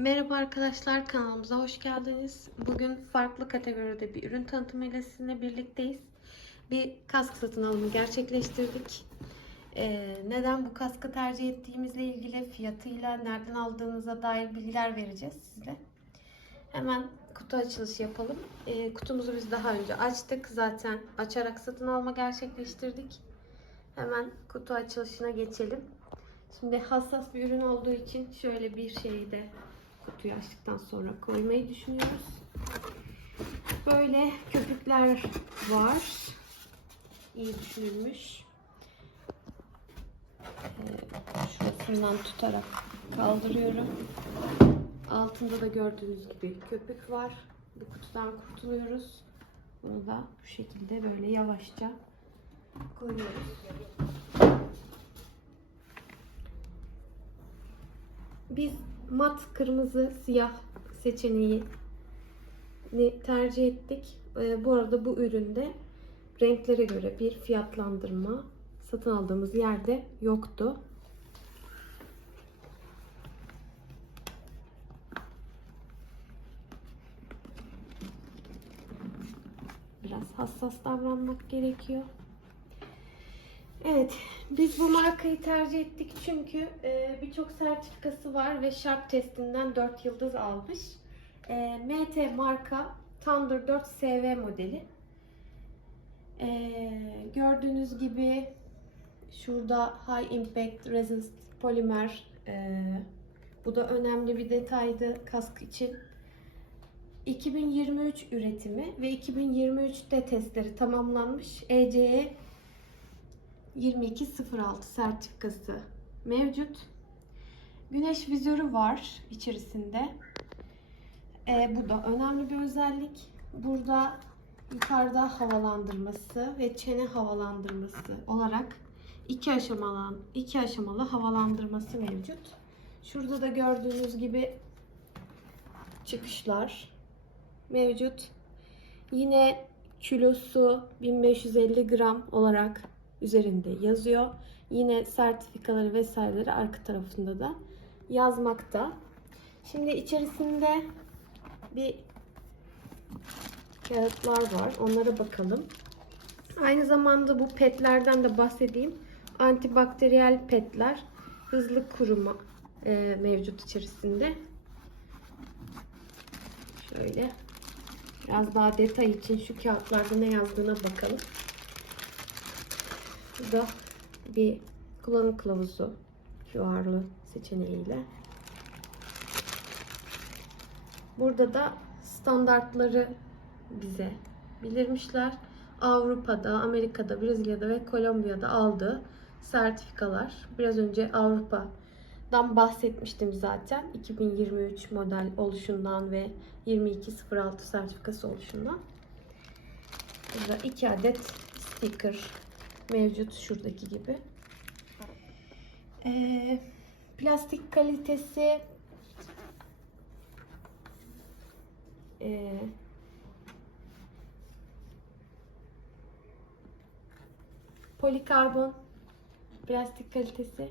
Merhaba arkadaşlar kanalımıza hoş geldiniz. Bugün farklı kategoride bir ürün tanıtımıyla sizinle birlikteyiz. Bir kask satın alımı gerçekleştirdik. Ee, neden bu kaskı tercih ettiğimizle ilgili fiyatıyla nereden aldığımıza dair bilgiler vereceğiz size. Hemen kutu açılışı yapalım. Ee, kutumuzu biz daha önce açtık. Zaten açarak satın alma gerçekleştirdik. Hemen kutu açılışına geçelim. Şimdi hassas bir ürün olduğu için şöyle bir şeyi de kutuyu açtıktan sonra koymayı düşünüyoruz. Böyle köpükler var. İyi düşünülmüş. Ee, şurasından tutarak kaldırıyorum. Altında da gördüğünüz gibi köpük var. Bu kutudan kurtuluyoruz. Bunu da bu şekilde böyle yavaşça koyuyoruz. Biz mat kırmızı siyah seçeneği tercih ettik. Ee, bu arada bu üründe renklere göre bir fiyatlandırma satın aldığımız yerde yoktu. Biraz hassas davranmak gerekiyor. Evet, biz bu markayı tercih ettik çünkü e, birçok sertifikası var ve Sharp testinden 4 yıldız almış. E, MT marka Thunder 4 SV modeli. E, gördüğünüz gibi şurada High Impact Resist polimer. E, bu da önemli bir detaydı kask için. 2023 üretimi ve 2023'te testleri tamamlanmış. ECE 2206 sertifikası mevcut. Güneş vizörü var içerisinde. Ee, bu da önemli bir özellik. Burada yukarıda havalandırması ve çene havalandırması olarak iki aşamalı iki aşamalı havalandırması mevcut. Şurada da gördüğünüz gibi çıkışlar mevcut. Yine kilosu 1550 gram olarak üzerinde yazıyor. Yine sertifikaları vesaireleri arka tarafında da yazmakta. Şimdi içerisinde bir kağıtlar var. Onlara bakalım. Aynı zamanda bu petlerden de bahsedeyim. Antibakteriyel petler hızlı kuruma e, mevcut içerisinde. Şöyle biraz daha detay için şu kağıtlarda ne yazdığına bakalım. Burada bir kullanım kılavuzu fuarlı seçeneğiyle. Burada da standartları bize bildirmişler. Avrupa'da, Amerika'da, Brezilya'da ve Kolombiya'da aldığı sertifikalar. Biraz önce Avrupa'dan bahsetmiştim zaten. 2023 model oluşundan ve 2206 sertifikası oluşundan. Burada iki adet sticker mevcut şuradaki gibi. Ee, plastik kalitesi e, polikarbon plastik kalitesi